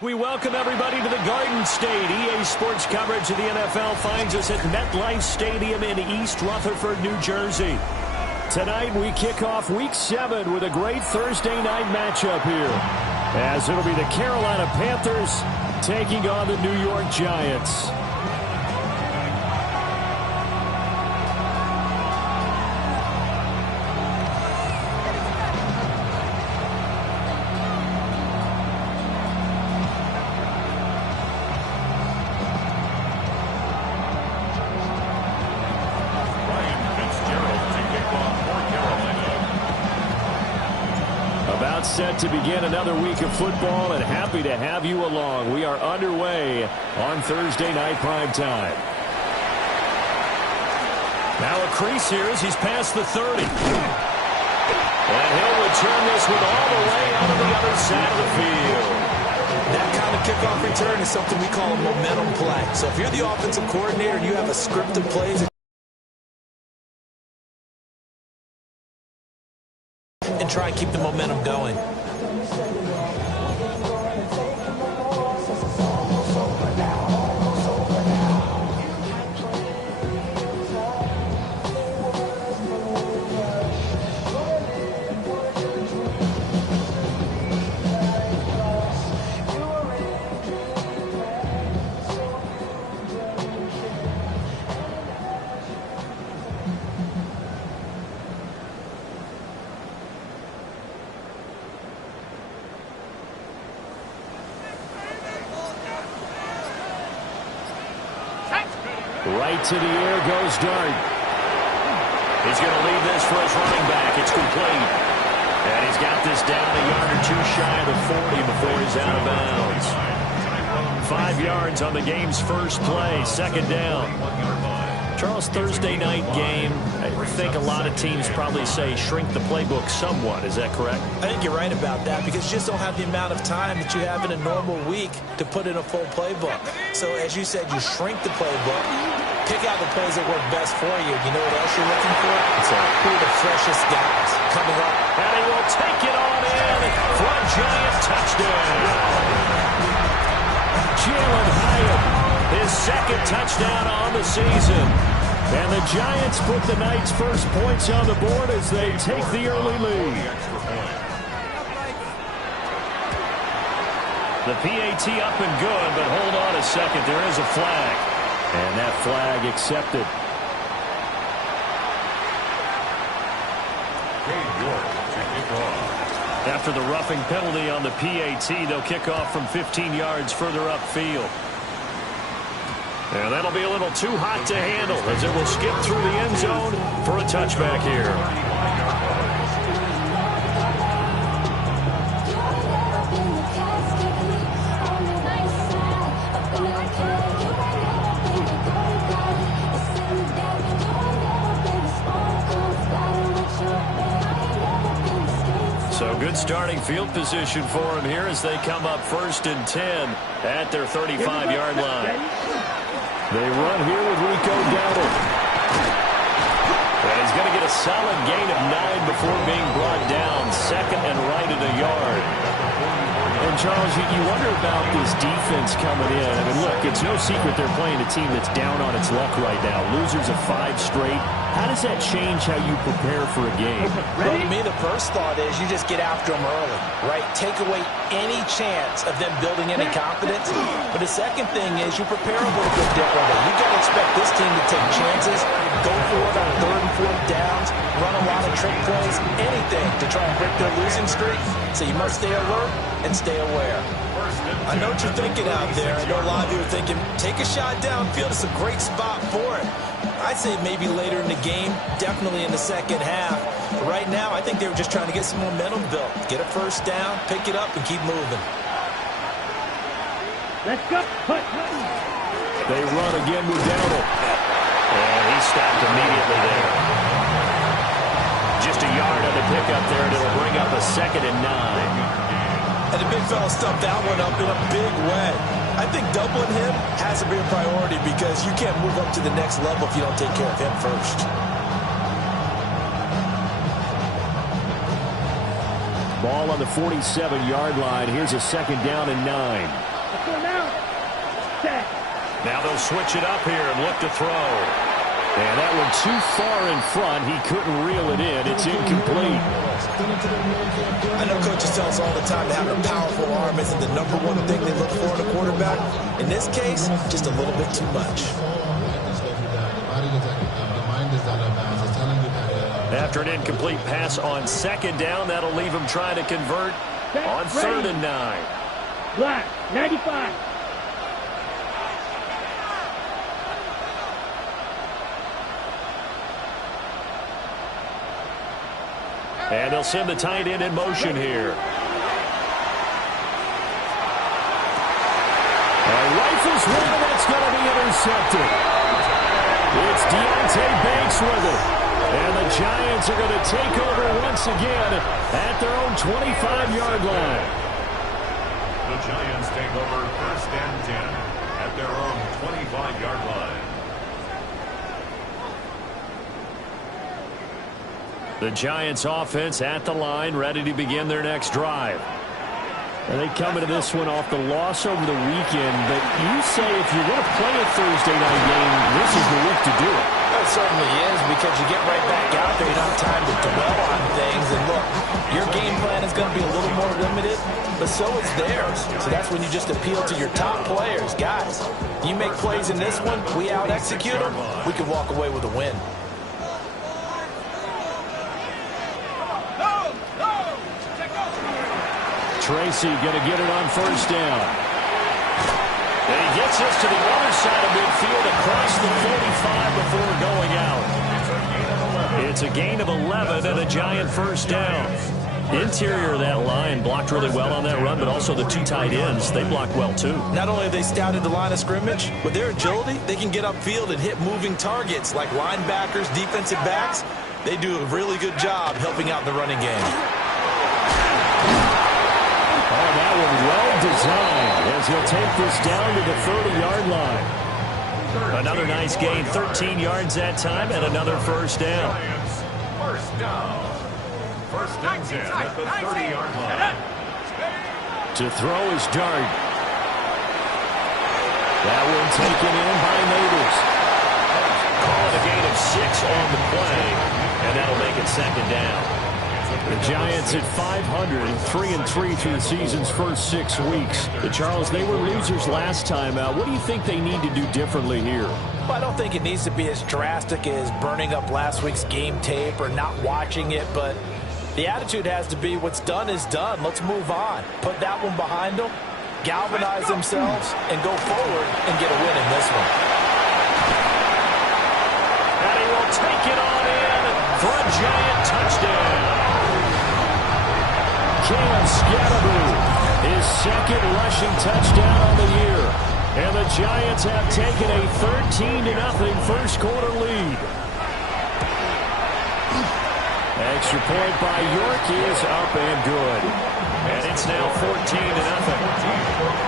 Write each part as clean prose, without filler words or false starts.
We welcome everybody to the Garden State. EA Sports coverage of the NFL finds us at MetLife Stadium in East Rutherford, New Jersey. Tonight we kick off Week 7 with a great Thursday night matchup here, as it'll be the Carolina Panthers taking on the New York Giants. Set to begin another week of football, and happy to have you along. We are underway on Thursday night primetime. Now a crease here as he's past the 30. And he'll return this one all the way out of the other side of the field. That kind of kickoff return is something we call a momentum play. So if you're the offensive coordinator and you have a scripted plays and try and keep the momentum going. Right to the air goes Dart. He's going to leave this for his running back. It's complete. And he's got this down a yard or two shy of the 40 before he's out of bounds. 5 yards on the game's first play, second down. Charles, Thursday night game, I think a lot of teams probably say shrink the playbook somewhat. Is that correct? I think you're right about that because you just don't have the amount of time that you have in a normal week to put in a full playbook. So as you said, you shrink the playbook, pick out the plays that work best for you. You know what else you're looking for? Who are the freshest guys coming up? And he will take it on in for a Giant touchdown. Jalen Hyatt, his second touchdown on the season. And the Giants put the night's first points on the board as they take the early lead. The PAT up and good, but hold on a second. There is a flag. And that flag accepted. After the roughing penalty on the PAT, they'll kick off from 15 yards further upfield. And that'll be a little too hot to handle as it will skip through the end zone for a touchback here. So good starting field position for him here as they come up 1st and 10 at their 35-yard line. They run here with Rico Dowdle. And he's going to get a solid gain of 9 before being brought down. Second and right at a yard. And, Charles, you wonder about this defense coming in. I mean, look, it's no secret they're playing a team that's down on its luck right now. Losers of 5 straight. How does that change how you prepare for a game? Well, to me, the first thought is you just get after them early, right? Take away any chance of them building any confidence. But the second thing is you prepare a little bit differently. You got to expect this team to take chances, go for it on 3rd and 4th downs, run a lot of trick plays, anything to try and break their losing streak. So you must stay alert and stay aware. I know what you're thinking out there. I know a lot of you are thinking, take a shot downfield. It's a great spot for it. I'd say maybe later in the game, definitely in the second half. But right now, I think they were just trying to get some momentum built. Get a first down, pick it up, and keep moving. Let's go. They run again with Dowdle. And he stopped immediately there. Just a yard on the pickup there, and it'll bring up a 2nd and 9. And the big fella stuffed that one up in a big way. I think doubling him has to be a priority because you can't move up to the next level if you don't take care of him first. Ball on the 47-yard line. Here's a 2nd down and 9. Now they'll switch it up here and look to throw. And that one too far in front. He couldn't reel it in. It's incomplete. I know coaches tell us all the time that having a powerful arm isn't the number one thing they look for in a quarterback. In this case, just a little bit too much. After an incomplete pass on second down, that'll leave him trying to convert on 3rd and 9. Black, 95. And they'll send the tight end in motion here. Rifles one, and that's going to be intercepted. It's Deontay Banks with it. And the Giants are going to take over once again at their own 25-yard line. The Giants take over 1st and 10 at their own 25-yard line. The Giants offense at the line, ready to begin their next drive. And they come into this one off the loss over the weekend, but you say if you're going to play a Thursday night game, this is the week to do it. It certainly is, because you get right back out there. You don't have time to dwell on things. And look, your game plan is going to be a little more limited, but so is theirs. So that's when you just appeal to your top players. Guys, you make plays in this one, we out-execute them, we can walk away with a win. Tracy going to get it on 1st down. And he gets us to the other side of midfield across the 45 before going out. It's a gain of 11 and a Giant 1st down. Interior of that line blocked really well on that run, but also the 2 tight ends, they blocked well too. Not only have they scouted the line of scrimmage, with their agility, they can get upfield and hit moving targets like linebackers, defensive backs. They do a really good job helping out the running game. Oh, that one well designed as he'll take this down to the 30-yard line. Another nice gain, 13 yards that time, and another 1st down. 1st down. 1st and 10 at the 30-yard line. To throw is Dart. That one taken in by Neighbors. Call it a gain of 6 on the play, and that'll make it 2nd down. The Giants at 500, 3-3 through the season's first 6 weeks. Charles, they were losers last time out. What do you think they need to do differently here? Well, I don't think it needs to be as drastic as burning up last week's game tape or not watching it, but the attitude has to be what's done is done. Let's move on. Put that one behind them, galvanize themselves, and go forward and get a win in this one. And he will take it on in for a Giant touchdown. Cam Scatterboo, his 2nd rushing touchdown on the year. And the Giants have taken a 13-0 first quarter lead. Extra point by York is up and good. And it's now 14-0.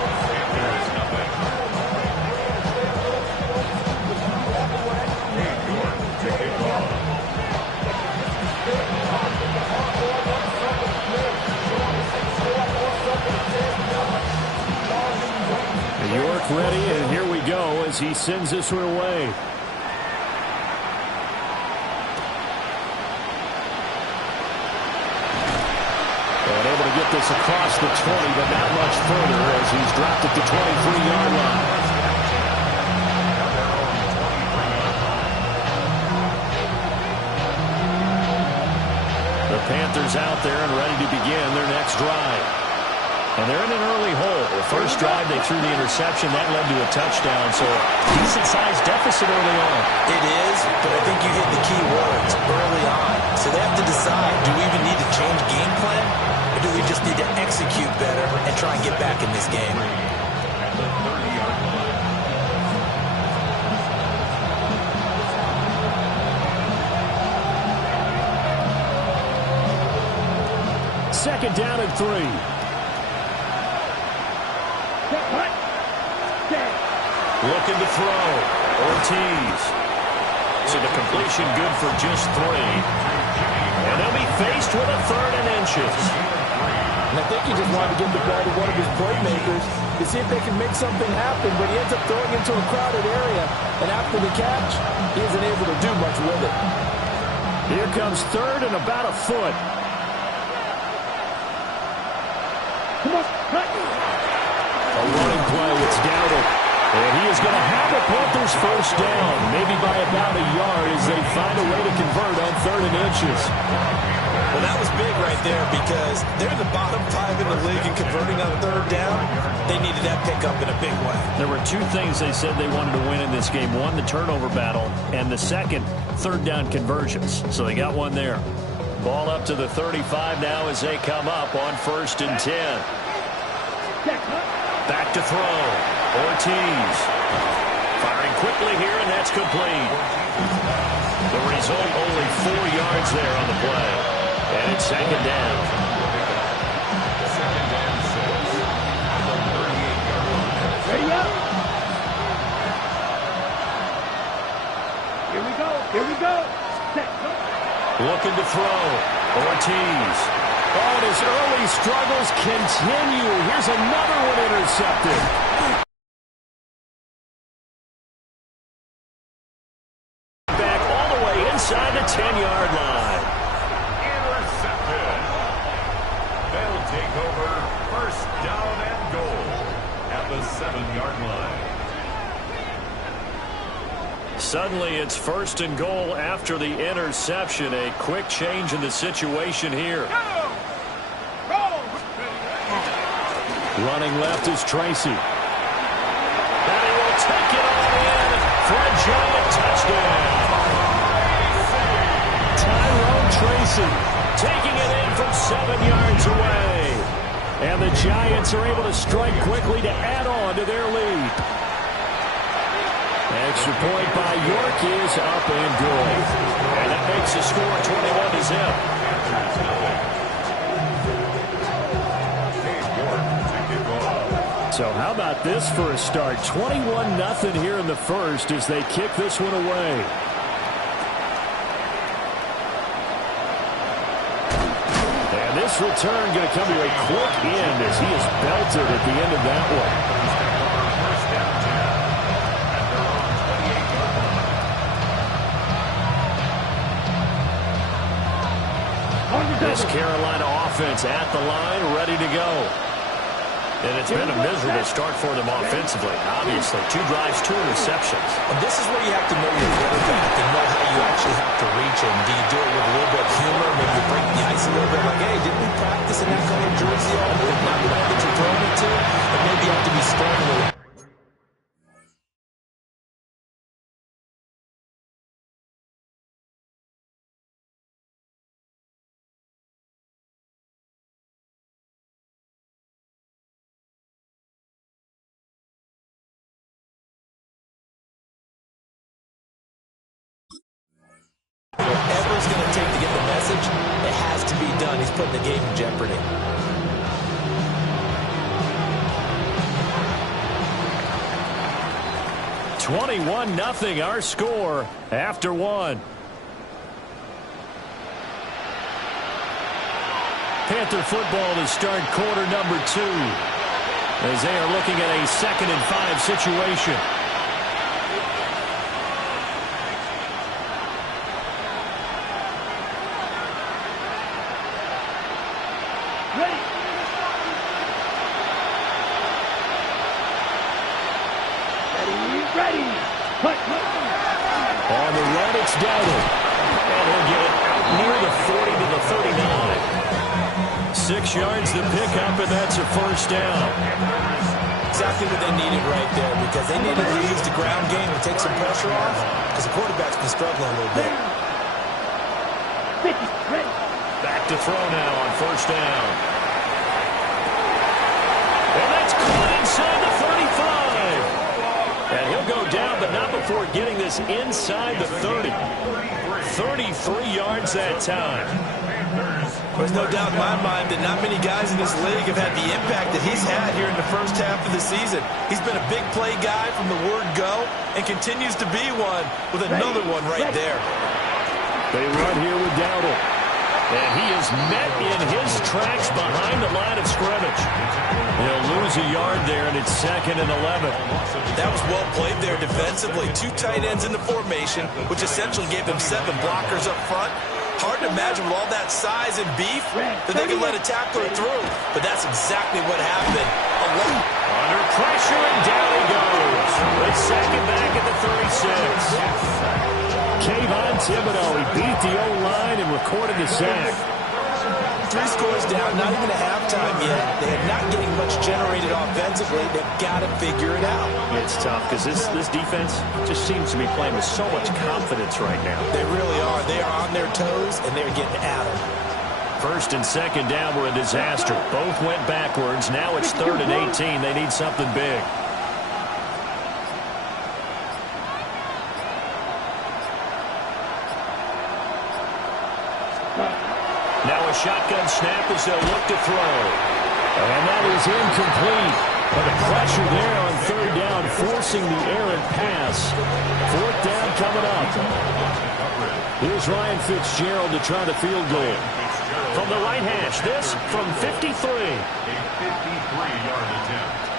York ready, and here we go as he sends this one away. And able to get this across the 20, but not much further as he's dropped at the 23-yard line. The Panthers out there and ready to begin their next drive. And they're in an early hole. The first drive, they threw the interception. That led to a touchdown. So decent-sized deficit early on. It is, but I think you hit the key words early on. So they have to decide, do we even need to change game plan? Or do we just need to execute better and try and get back in this game? Second down and 3. Looking to throw. Ortiz. So the completion good for just 3. And they'll be faced with a 3rd and inches. And I think he just wanted to get the ball to one of his playmakers to see if they can make something happen, but he ends up throwing into a crowded area. And after the catch, he isn't able to do much with it. Here comes 3rd and about a foot. Come on, cut. A running play, it's doubted. And he is going to have the Panthers first down, maybe by about a yard as they find a way to convert on 3rd and inches. Well, that was big right there because they're the bottom 5 in the league in converting on 3rd down. They needed that pickup in a big way. There were 2 things they said they wanted to win in this game. One, the turnover battle, and the second, 3rd down conversions. So they got one there. Ball up to the 35 now as they come up on 1st and 10. Back to throw. Ortiz. Firing quickly here, and that's complete. The result, only 4 yards there on the play. And it's 2nd down. Ready up. Here we go. Here we go. Set. Looking to throw. Ortiz. Oh, and his early struggles continue. Here's another one intercepted. Back all the way inside the 10-yard line. Intercepted. They'll take over 1st down and goal at the 7-yard line. Suddenly, it's 1st and goal after the interception. A quick change in the situation here. Running left is Tracy. And he will take it all in for a giant touchdown. Tyrone Tracy taking it in from 7 yards away. And the Giants are able to strike quickly to add on to their lead. Extra point by York is up and good. And that makes the score 21-0. So how about this for a start? 21-0 here in the first as they kick this one away. And this return going to come to a quick end as he is belted at the end of that one. This Carolina offense at the line, ready to go. And it's been a miserable start for them offensively. Obviously, 2 drives, 2 interceptions. And this is where you have to know your quarterback and know how you actually have to reach him. Do you do it with a little bit of humor? Maybe you break the ice a little bit like, hey, didn't we practice in that color jersey all week? Not the one that you're throwing it to? And maybe you have to be stern a little. Whatever it's going to take to get the message, it has to be done. He's putting the game in jeopardy. $21-0 our score after 1. Panther football to start quarter number 2 as they are looking at a 2nd and 5 situation. Ready. Cut. On the run, it's Dowdle. And he'll get it out near the 40 to the 39. 6 yards to pick up, and that's a first down. Exactly what they needed right there because they needed to use the ground game and take some pressure off because the quarterback's been struggling a little bit. Back to throw now on first down. And that's caught inside the 35. And he'll go down, but not before getting this inside the 30. 33 yards that time. There's no doubt in my mind that not many guys in this league have had the impact that he's had here in the first half of the season. He's been a big play guy from the word go and continues to be one with another one right there. They run here with Dowdle. And he is met in his tracks behind the line of scrimmage. He'll lose a yard there, and it's 2nd and 11. That was well played there defensively. 2 tight ends in the formation, which essentially gave them 7 blockers up front. Hard to imagine with all that size and beef that they can let a tackler through. But that's exactly what happened. Under pressure, and down he goes. They sack him back at the 36. Kayvon Thibodeau, he beat the O-line and recorded the sack. 3 scores down, not even a halftime yet. They're not getting much generated offensively. They've got to figure it out. It's tough because this defense just seems to be playing with so much confidence right now. They really are. They are on their toes, and they're getting at them. 1st and 2nd down were a disaster. Both went backwards. Now it's 3rd and 18. They need something big. Now a shotgun snap as they'll look to throw. And that is incomplete. But the pressure there on 3rd down, forcing the errant pass. 4th down coming up. Here's Ryan Fitzgerald to try the field goal. From the right hash, this from 53. A 53-yard attempt.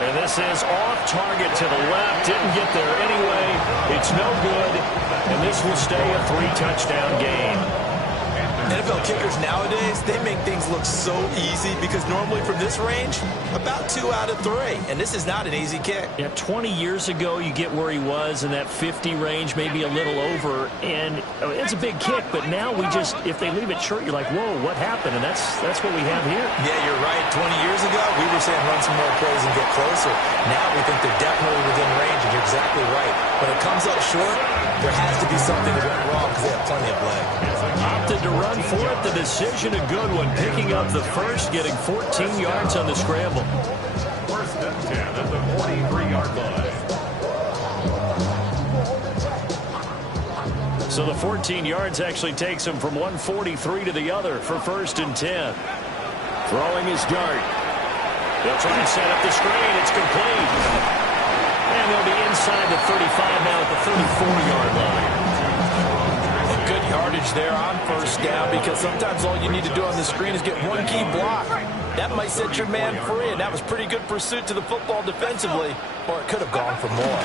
And this is off target to the left. Didn't get there anyway. It's no good. And this will stay a 3-touchdown game. NFL kickers nowadays, they make things look so easy because normally from this range, about 2 out of 3. And this is not an easy kick. Yeah, 20 years ago, you get where he was in that 50 range, maybe a little over. And it's a big kick, but now we just, if they leave it short, you're like, whoa, what happened? And that's what we have here. Yeah, you're right. 20 years ago, we were saying run some more plays and get closer. Now we think they're definitely within range, and you're exactly right. When it comes up short, there has to be something that went wrong because they have plenty of leg. Opted to run for it. The decision a good one. Picking up the first, getting 14 yards on the scramble. 1st and 10 at the 43-yard line. So the 14 yards actually takes him from 143 to the other for 1st and 10. Throwing his dart. They'll try to set up the screen. It's complete. And they'll be inside the 35 now at the 34-yard line. Good yardage there on 1st down because sometimes all you need to do on the screen is get one key block. That might set your man free, and that was pretty good pursuit to the football defensively, or it could have gone for more.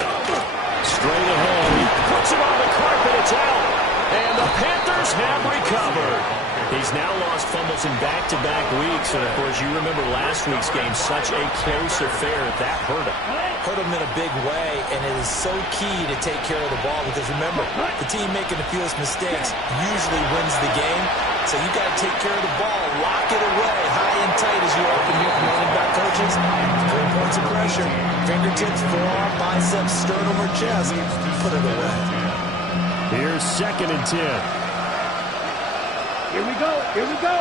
Straight ahead. He puts it on the carpet. It's out. And the Panthers have recovered. He's now lost fumbles in back-to-back weeks. And, of course, you remember last week's game, such a close affair. That hurt him. Hurt him in a big way, and it is so key to take care of the ball because, remember, the team making the fewest mistakes usually wins the game. So you got to take care of the ball, lock it away, high and tight as you open here from running back coaches. 3 points of pressure, fingertips, forearm, biceps, sternum, or chest. Put it away. Here's 2nd and 10. Here we go. Here we go.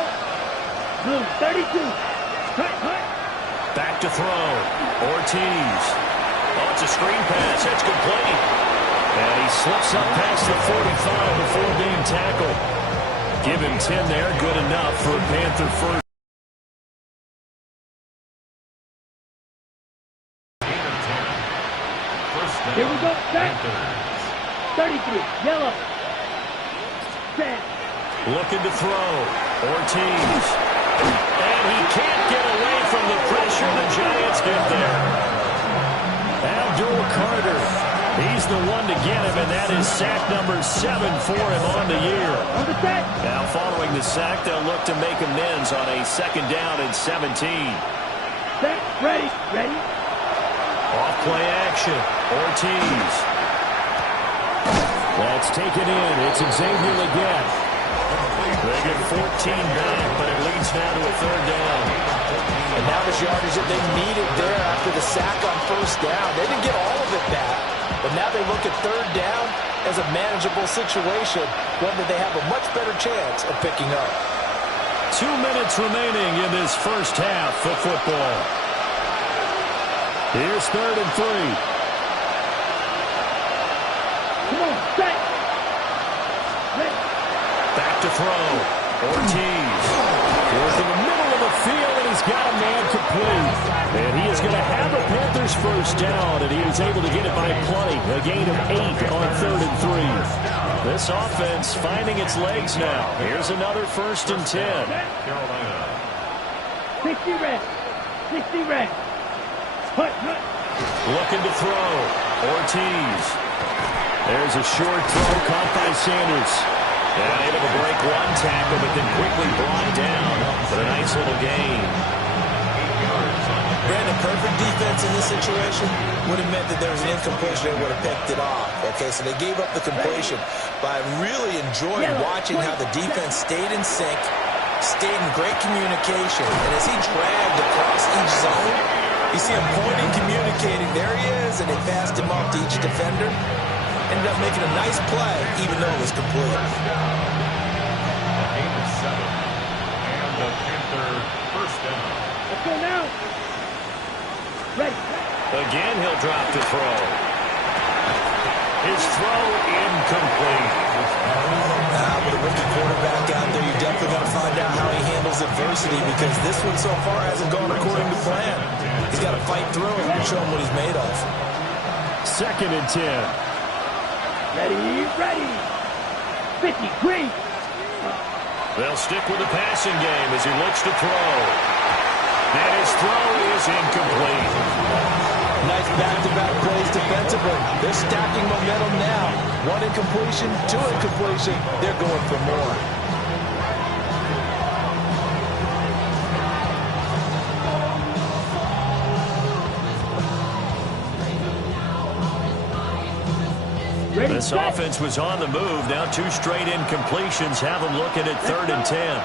Blue 32. Cut. Back to throw. Ortiz. Oh, it's a screen pass. That's complete. And he slips up past the 45 before being tackled. Give him 10 there. Good enough for a Panther first. Here we go. Set. 33. Yellow. Set. Looking to throw. Ortiz. And he can't get away from the pressure. The Giants get there. Abdul Carter. He's the one to get him, and that is sack number 7 for him on the year. On the set. Now following the sack, they'll look to make amends on a 2nd down and 17. Set. Ready. Ready. Off play action. Ortiz. That's taken in. It's Xavier Legette. They get 14 back, but it leads now to a 3rd down. And that was yardage that they needed there after the sack on 1st down. They didn't get all of it back, but now they look at 3rd down as a manageable situation, one that they have a much better chance of picking up. 2 minutes remaining in this first half of football. Here's 3rd and 3. Come on. Set. Ready. Back to throw. Ortiz. Goes in the middle of the field, and he's got a man complete. And he is going to have a Panthers first down, and he was able to get it by plenty. A gain of 8 on 3rd and 3. This offense finding its legs now. Here's another 1st and 10. Carolina. 60 red. 60 red. Hut. Looking to throw. Ortiz. There's a short throw caught by Sanders. And able to break one tackle, but then quickly brought down. But a nice little gain. Brandon, perfect defense in this situation would have meant that there was an incompletion. They would have picked it off. Okay, so they gave up the completion. But I really enjoyed watching how the defense stayed in sync, stayed in great communication. And as he dragged across each zone, you see him pointing, communicating. There he is, and they passed him off to each defender. Ended up making a nice play, even though it was complete. A gain of 7. And the Panther first down. Let's go now. Ready. Again, he'll drop to throw. His throw incomplete. With a rookie quarterback out there, you're definitely going to find out how he handles adversity, because this one so far hasn't gone according to plan. He's got to fight through it and show him what he's made of. 2nd and 10. Ready. 50, green. They'll stick with the passing game as he looks to throw. And his throw is incomplete. Nice back-to-back plays defensively. They're stacking momentum now. 1 incompletion, 2 incompletion. They're going for more. This offense was on the move. Now 2 straight incompletions have them looking at 3rd and 10.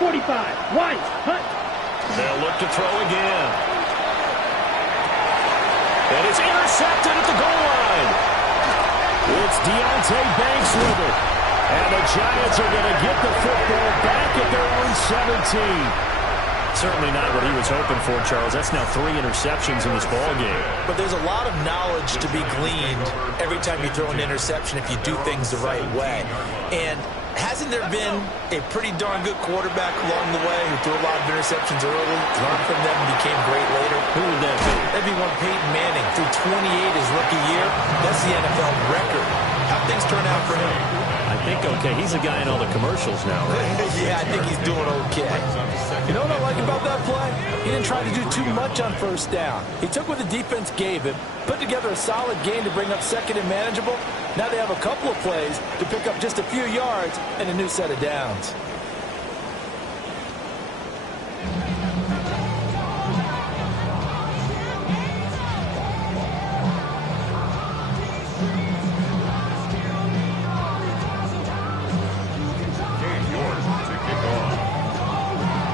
45, wide, hut. They'll look to throw again. And it's intercepted at the goal line. It's Deontay Banks with it. And the Giants are going to get the football back at their own 17. Certainly not what he was hoping for, Charles. That's now 3 interceptions in this ball game. But there's a lot of knowledge to be gleaned every time you throw an interception if you do things the right way. And hasn't there been a pretty darn good quarterback along the way who threw a lot of interceptions early, learned from them, and became great later? Who would that be? That'd be one Peyton Manning. Threw 28 his rookie year. That's the NFL record. How'd things turn out for him? I think okay. He's a guy in all the commercials now, right? Yeah, I think he's doing okay. You know what I like about that play? He didn't try to do too much on 1st down. He took what the defense gave him, put together a solid gain to bring up 2nd and manageable. Now they have a couple of plays to pick up just a few yards and a new set of downs.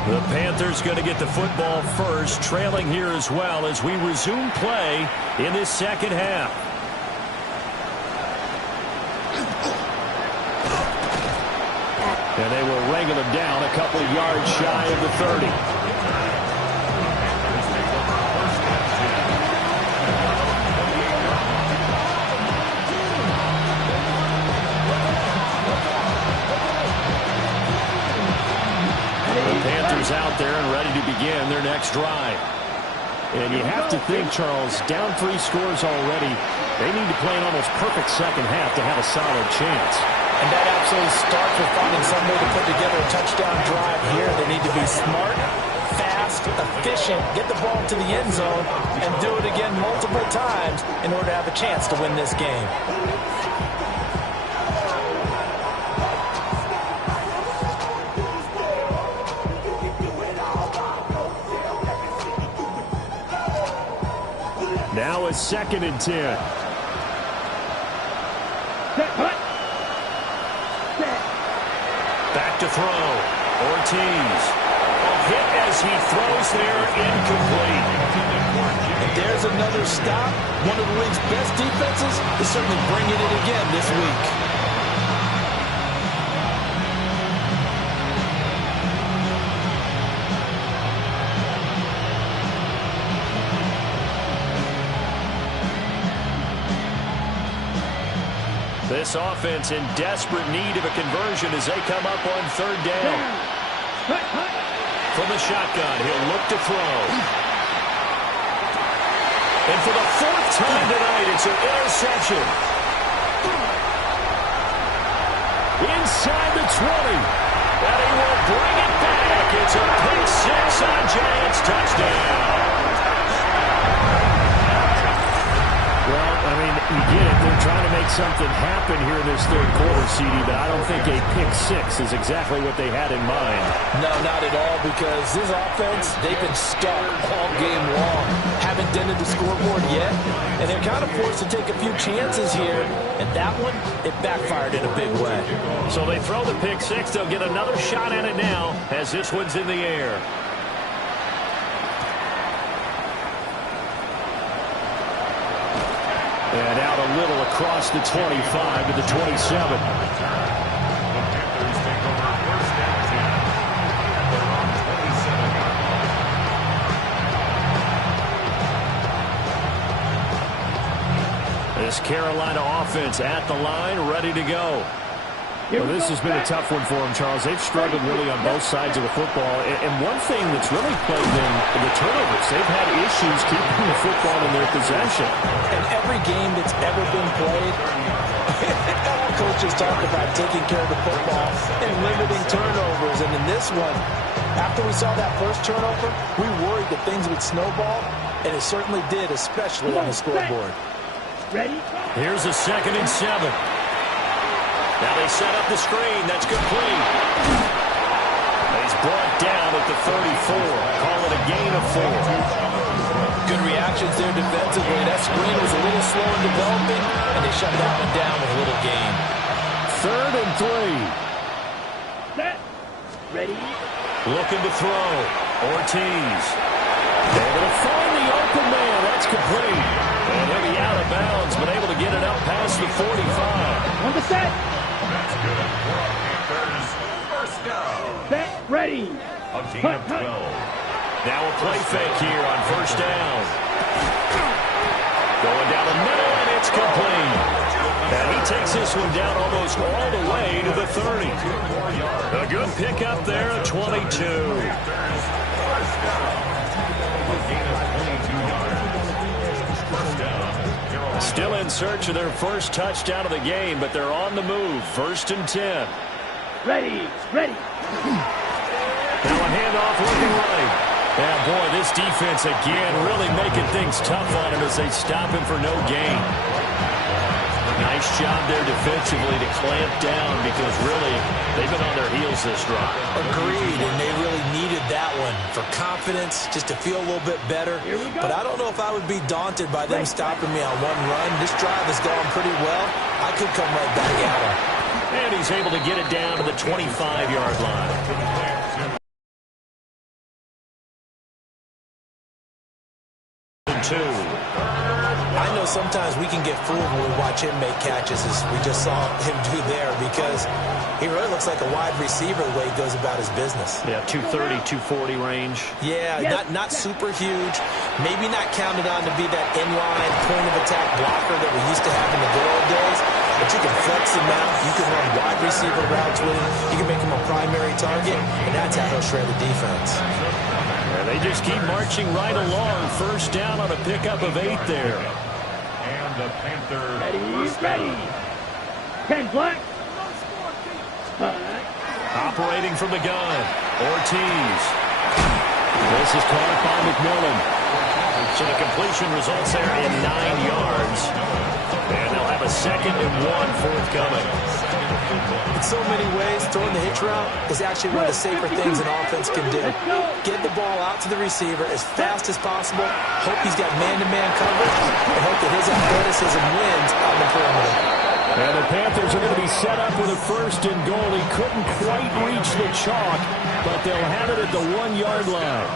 The Panthers going to get the football first, trailing here as well as we resume play in this 2nd half. And they will wrangle him down a couple of yards shy of the 30. Out there and ready to begin their next drive. And you have to think, Charles, down 3 scores already. They need to play an almost perfect 2nd half to have a solid chance. And that absolutely starts with finding some way to put together a touchdown drive here. They need to be smart, fast, efficient, get the ball to the end zone, and do it again multiple times in order to have a chance to win this game. Now it's 2nd and 10. Back to throw. Ortiz. A hit as he throws there, incomplete. And there's another stop. One of the league's best defenses is certainly bringing it again this week. This offense in desperate need of a conversion as they come up on 3rd down. From the shotgun, he'll look to throw. And for the fourth time tonight, it's an interception. Inside the 20. And he will bring it back. It's a pick six on Giants touchdown. Well, I mean, you get it. They're trying to make something happen here in this third quarter, CD, but I don't think a pick six is exactly what they had in mind. No, not at all, because this offense, they've been stuck all game long. Haven't dented the scoreboard yet, and they're kind of forced to take a few chances here, and that one, it backfired in a big way. So they throw the pick six. They'll get another shot at it now as this one's in the air. And out a little across the 25 to the 27. The Panthers take over first and 10 at their own 27-yard line. This Carolina offense at the line, ready to go. Well, this has been a tough one for them, Charles. They've struggled really on both sides of the football. And one thing that's really plagued them, the turnovers. They've had issues keeping the football in their possession. In every game that's ever been played, all coaches talk about taking care of the football and limiting turnovers. And in this one, after we saw that first turnover, we worried that things would snowball, and it certainly did, especially on the scoreboard. Ready? Here's a 2nd and 7. Now they set up the screen. That's complete. He's brought down at the 34. Call it a gain of 4. Good reactions there defensively. That screen was a little slow in developing, and they shut that one down with a little gain. 3rd and 3. Set. Ready? Looking to throw. Ortiz. Able to find the open man. That's complete. And he'll be out of bounds, but able to get it up past the 45. On the set. That's good for the Panthers. First down. Set. Ready. A gain of 12. Now a play fake here on first down. Going down the middle, and it's complete. And he takes this one down almost all the way to the 30. A good pickup there, a 22. Still in search of their first touchdown of the game, but they're on the move. 1st and 10. Ready. Ready. Now a handoff looking right. Yeah, boy, this defense again really making things tough on him as they stop him for no gain. Nice job there defensively to clamp down because really they've been on their heels this drive. Agreed, and they really needed that one for confidence, just to feel a little bit better. But I don't know if I would be daunted by them stopping me on one run. This drive has gone pretty well. I could come right back at him. And he's able to get it down to the 25-yard line. 2. I know sometimes we can get fooled when we watch him make catches, as we just saw him do there, because he really looks like a wide receiver the way he goes about his business. Yeah, 230, 240 range. Yeah, not super huge. Maybe not counted on to be that inline point-of-attack blocker that we used to have in the good old days, but you can flex him out. You can run wide receiver routes with him. You can make him a primary target, and that's how he'll shred the defense. And they just keep marching right along. First down on a pickup of 8 there. And the Panthers. Ready. 10 black. Operating from the gun. Ortiz. This is caught by McMillan. So the completion results there in 9 yards. And they'll have a 2nd and 1 forthcoming. In so many ways, throwing the hitch route is actually one of the safer things an offense can do. Get the ball out to the receiver as fast as possible. Hope he's got man-to-man coverage, and hope that his athleticism wins on the perimeter. And the Panthers are going to be set up with a 1st and goal. He couldn't quite reach the chalk, but they'll have it at the 1-yard line.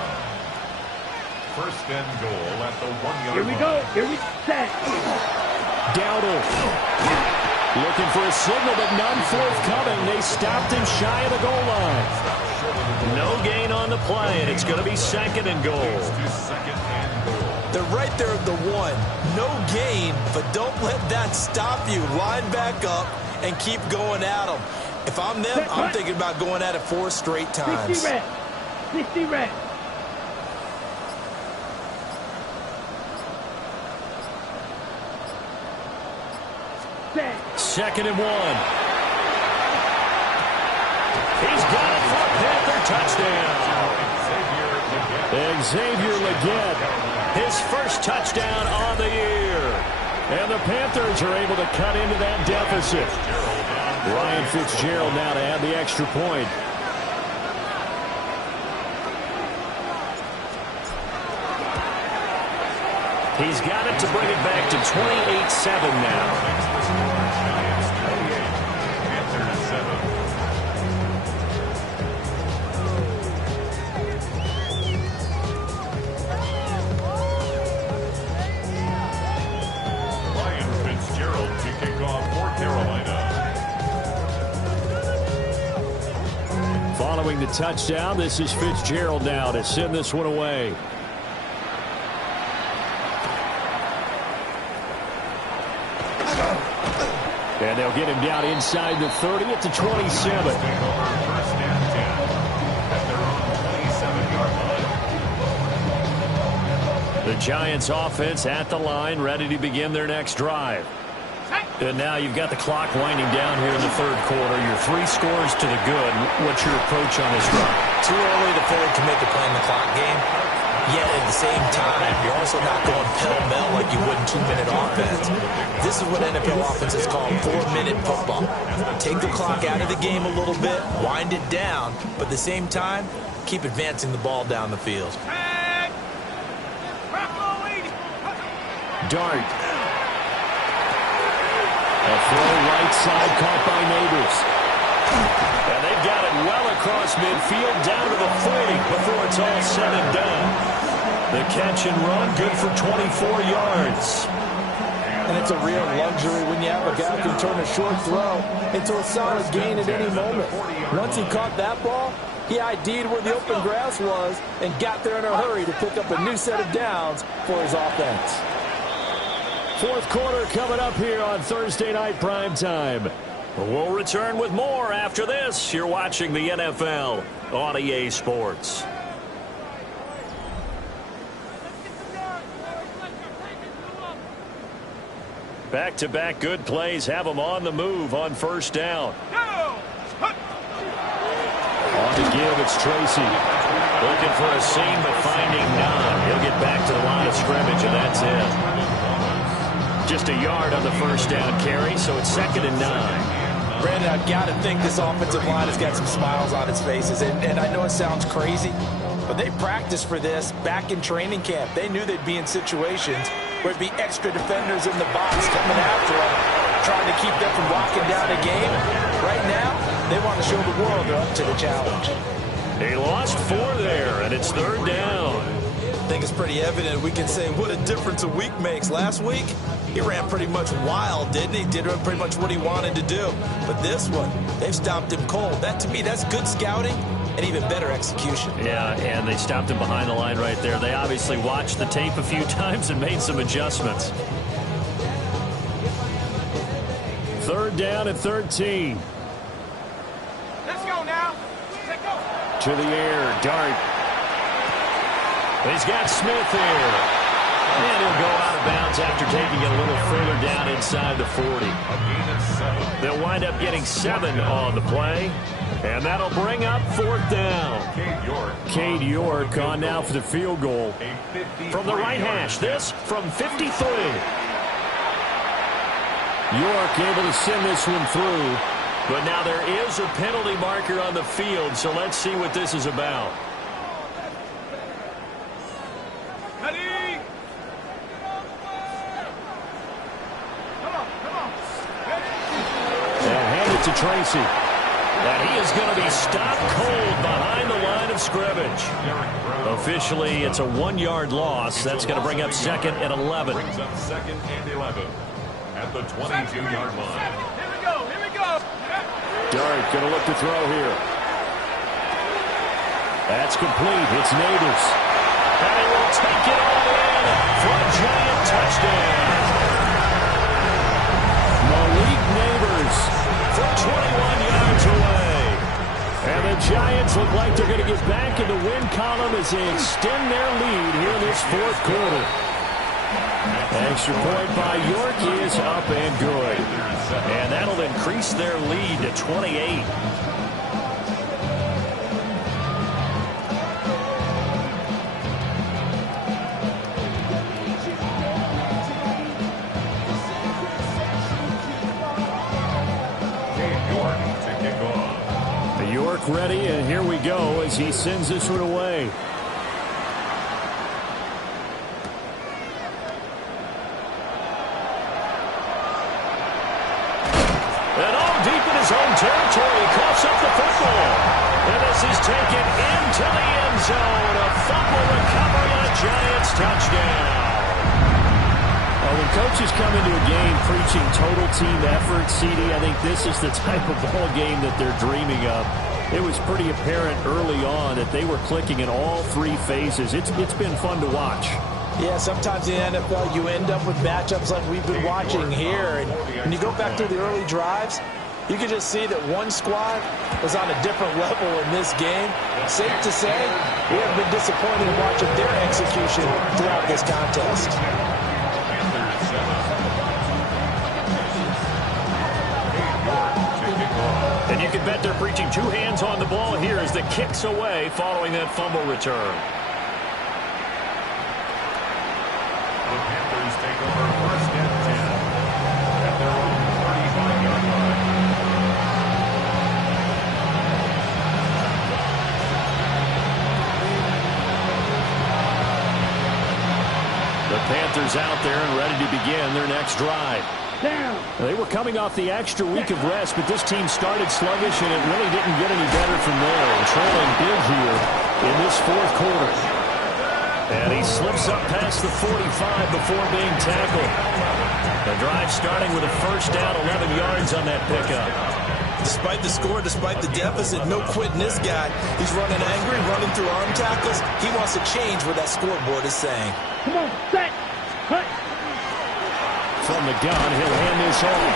1st and goal at the 1-yard line. Here we go. Here we set. Dowdle. Looking for a signal, but none forthcoming. They stopped him shy of the goal line. No gain on the play, and it's going to be 2nd and goal. They're right there at the 1. No gain, but don't let that stop you. Line back up and keep going at them. If I'm them, I'm thinking about going at it 4 straight times. 60 red. 60 red. 2nd and 1. He's got it for a Panther touchdown. Xavier Legette, his first touchdown on the year. And the Panthers are able to cut into that deficit. Ryan Fitzgerald now to add the extra point. He's got it to bring it back to 28-7 now. Ryan Fitzgerald to kick off for Carolina. Following the touchdown, this is Fitzgerald now to send this one away. And they'll get him down inside the 30 at the 27. First and 10 at their own 27-yard line. The Giants offense at the line, ready to begin their next drive. And now you've got the clock winding down here in the 3rd quarter. Your 3 scores to the good. What's your approach on this drive? Too early to fully commit to playing the clock game. Yet at the same time, you're also not going pell-mell like you would in 2-minute offense. This is what NFL offenses call 4-minute football. Take the clock out of the game a little bit, wind it down, but at the same time, keep advancing the ball down the field. Dart. A throw right side caught by Neighbors. And they've got it well across midfield down to the 40 before it's all said and done. The catch and run good for 24 yards. And it's a real luxury when you have a guy who can turn a short throw into a solid gain at any moment. Once he caught that ball, he ID'd where the open grass was and got there in a hurry to pick up a new set of downs for his offense. 4th quarter coming up here on Thursday Night Primetime. We'll return with more after this. You're watching the NFL on EA Sports. Back-to-back good plays have them on the move on 1st down. On to give, it's Tracy. Looking for a seam, but finding none. He'll get back to the line of scrimmage, and that's it. Just a yard on the 1st down carry, so it's 2nd and 9. Brandon, I've got to think this offensive line has got some smiles on its faces. And I know it sounds crazy, but they practiced for this back in training camp. They knew they'd be in situations where it'd be extra defenders in the box coming after them, trying to keep them from locking down a game. Right now, they want to show the world they're up to the challenge. He lost 4 there, and it's 3rd down. I think it's pretty evident. We can say what a difference a week makes. Last week, he ran pretty much wild, didn't he? Did pretty much what he wanted to do. But this one, they've stopped him cold. That, to me, that's good scouting and even better execution. Yeah, and they stopped him behind the line right there. They obviously watched the tape a few times and made some adjustments. 3rd down and 13. Let's go now. Let's go. To the air, Dart. He's got Smith here. And he'll go out of bounds after taking it a little further down inside the 40. They'll wind up getting 7 on the play. And that'll bring up 4th down. Cade York on now for the field goal. From the right hash, this from 53. York able to send this one through. But now there is a penalty marker on the field, so let's see what this is about. And hand it to Tracy. And he is going to be stopped cold behind the line of scrimmage. Officially, it's a 1-yard loss. That's going to bring up 2nd and 11. Brings up 2nd and 11 at the 22-yard line. Here we go. Here we go. Dart going to look to throw here. That's complete. It's Neighbors. And he will take it all in for a giant touchdown. Malik Neighbors from 21 yards away. And the Giants look like they're going to get back in the win column as they extend their lead here in this 4th quarter. Extra point by York is up and good. And that'll increase their lead to 28. York ready, and here we go as he sends this one away. And all deep in his own territory, he coughs up the football. And this is taken into the end zone. A fumble recovery and a Giants touchdown. Well, when coaches come into a game preaching total team effort, CD, I think this is the type of ball game that they're dreaming of. It was pretty apparent early on that they were clicking in all three phases. It's been fun to watch. Yeah, sometimes in the NFL you end up with matchups like we've been watching here. And when you go back to the early drives, you can just see that one squad was on a different level in this game. Safe to say, we have been disappointed in watching their execution throughout this contest. And you can bet they're preaching two hands on the ball here as the kick's away following that fumble return. The Panthers take over first and 10 at their own 35-yard line. The Panthers out there and ready to begin their next drive. Down. They were coming off the extra week of rest, but this team started sluggish, and it really didn't get any better from there. And trailing big here in this fourth quarter. And he slips up past the 45 before being tackled. The drive starting with a first down, 11 yards on that pickup. Despite the score, despite the deficit, no quitting this guy. He's running angry, running through arm tackles. He wants to change what that scoreboard is saying. Come on, set. Cut. From the gun, he'll hand this off.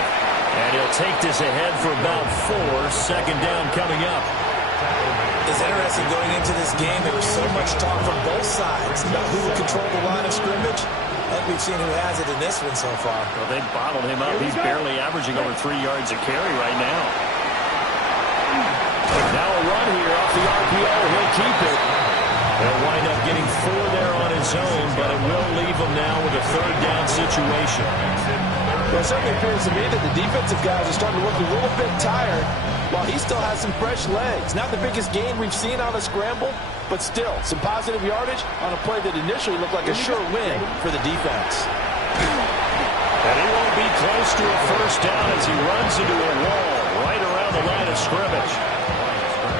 And he'll take this ahead for about 4. Second down coming up. It's interesting going into this game. There was so much talk from both sides about who would control the line of scrimmage. And we've seen who has it in this one so far. Well, they bottled him up. He's barely averaging over 3 yards a carry right now. Now a run here off the RPO. He'll keep it. They'll wind up getting 4 there on his own, but it will leave him now with a third down situation. Well, it certainly appears to me that the defensive guys are starting to look a little bit tired while he still has some fresh legs. Not the biggest gain we've seen on a scramble, but still some positive yardage on a play that initially looked like a sure win for the defense. And he won't be close to a first down as he runs into a wall right around the line of scrimmage.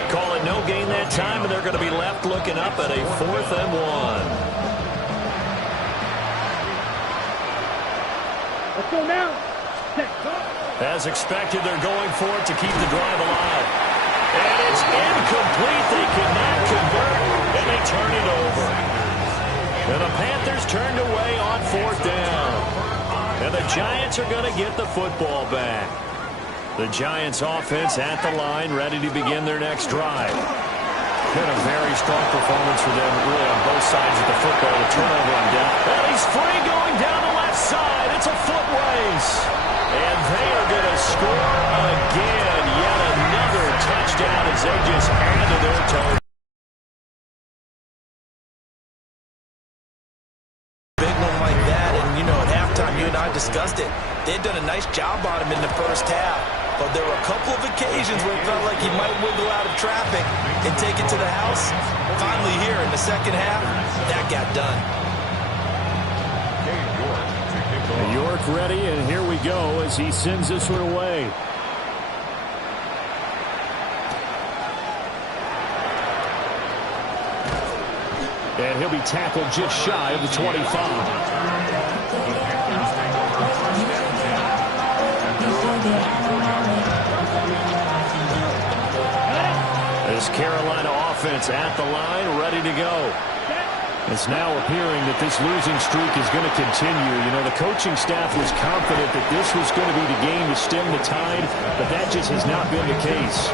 Call it no gain that time, and they're going to be left looking up at a 4th and 1. Let's go now. Set. As expected, they're going for it to keep the drive alive. And it's incomplete. They cannot convert, and they turn it over. And the Panthers turned away on 4th down. And the Giants are going to get the football back. The Giants offense at the line, ready to begin their next drive. Been a very strong performance for them, really, on both sides of the football. The turnover on down. And he's free going down the left side. It's a foot race. And they are going to score again. Yet another touchdown as they just add to their total. Big one like that, and, you know, at halftime, you and I discussed it. They'd done a nice job on him in the first half. But there were a couple of occasions where it felt like he might wiggle out of traffic and take it to the house. Finally here in the second half, that got done. York ready, and here we go as he sends this one away. And he'll be tackled just shy of the 25. This Carolina offense at the line, ready to go. It's now appearing that this losing streak is going to continue. You know, the coaching staff was confident that this was going to be the game to stem the tide, but that just has not been the case.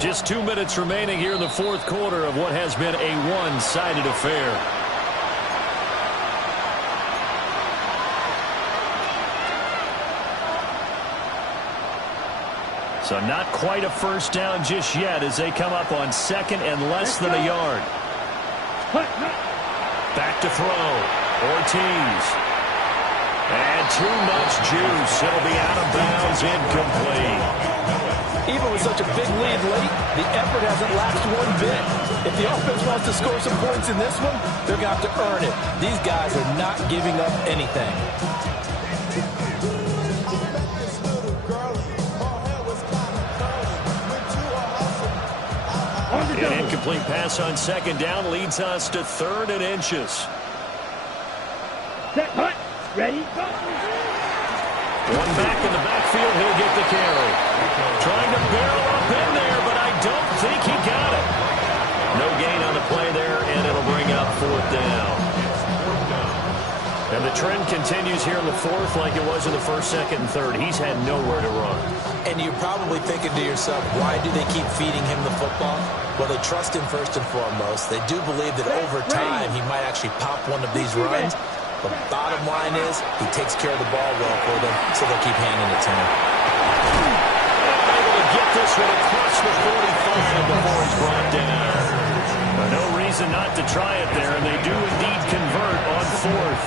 Just 2 minutes remaining here in the fourth quarter of what has been a one-sided affair. So not quite a first down just yet as they come up on second and less than a yard. Back to throw. Ortiz. And too much juice. It'll be out of bounds, incomplete. Even with such a big lead late, the effort hasn't lapsed one bit. If the offense wants to score some points in this one, they're going to have to earn it. These guys are not giving up anything. An incomplete pass on second down leads us to third and inches. Set, hut, ready, go. One back in the backfield, he'll get the carry. Trying to barrel up in there, but I don't think he got it. No gain on the play there, and it'll bring up fourth down. And the trend continues here in the fourth like it was in the first, second, and third. He's had nowhere to run. And you're probably thinking to yourself, why do they keep feeding him the football? Well, they trust him first and foremost. They do believe that over time he might actually pop one of these runs. The bottom line is he takes care of the ball well for them, so they'll keep handing it to him. Able to get this one across the 45 before he's brought down. No reason not to try it there, and they do indeed convert on fourth.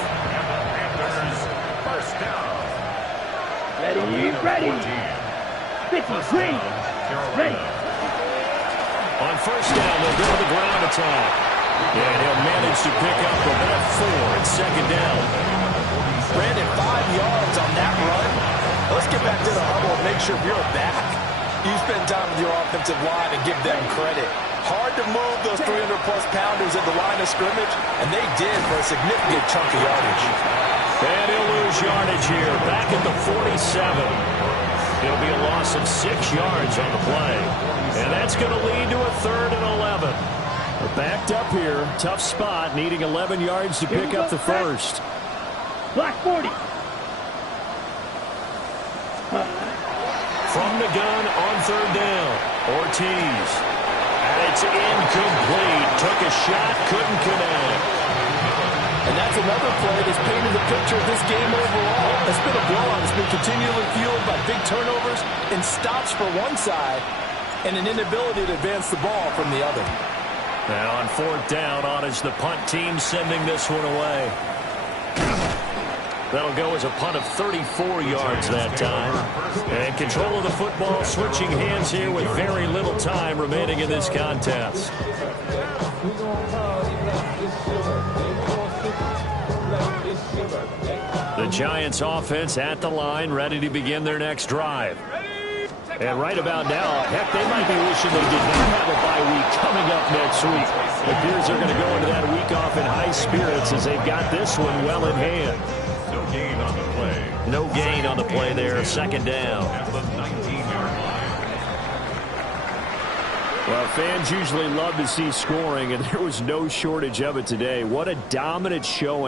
First down. Ready. 53. Ready. On first down, they'll go to the ground attack. And he'll manage to pick up about 4 at second down. Brandon, 5 yards on that run. Let's get back to the huddle and make sure you're back. You spend time with your offensive line and give them credit. Hard to move those 300-plus pounders at the line of scrimmage, and they did for a significant chunk of yardage. And he'll lose yardage here, back at the 47. It'll be a loss of 6 yards on the play. And that's going to lead to a third and 11. We're backed up here. Tough spot, needing 11 yards to pick up the first. Black 40. From the gun on third down. Ortiz. And it's incomplete. Took a shot, couldn't connect. And that's another play that's painted the picture of this game overall. It's been a blowout. It's been continually fueled by big turnovers and stops for one side and an inability to advance the ball from the other. Now on fourth down, on is the punt team sending this one away. That'll go as a punt of 34 yards that time. And control of the football switching hands here with very little time remaining in this contest. The Giants offense at the line, ready to begin their next drive. And right about now, heck, they might be wishing they did not have a bye week coming up next week. It appears they're going to go into that week off in high spirits as they've got this one well in hand. No gain on the play. No gain on the play there, second down. At the 19-yard line. Well, fans usually love to see scoring, and there was no shortage of it today. What a dominant showing.